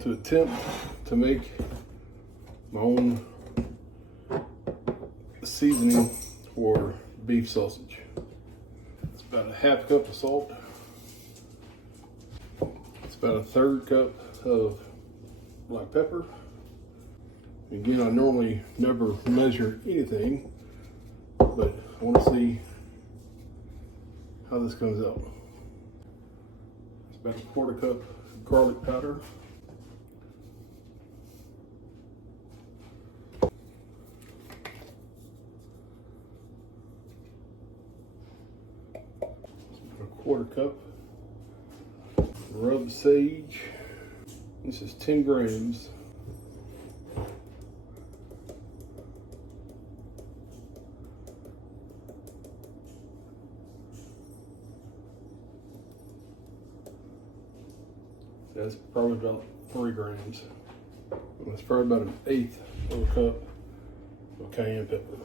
to attempt to make my own seasoning for beef sausage. It's about a half cup of salt. It's about a third cup of black pepper. Again, I normally never measure anything, but I want to see how this comes out. It's about a quarter cup garlic powder. A quarter cup rubbed sage. This is 10 grams. That's probably about 3 grams. And that's probably about 1/8 of a cup of cayenne pepper.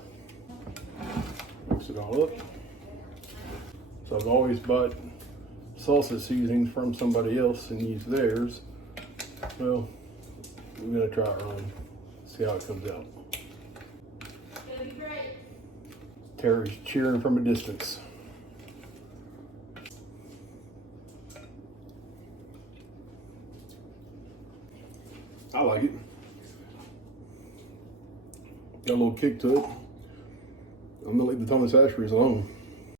Mix it all up. So I've always bought sausage seasonings from somebody else and used theirs. Well, we're gonna try our own, see how it comes out. It's gonna be great. Terry's cheering from a distance. I like it. Got a little kick to it. I'm gonna leave the Thomas Asheries alone.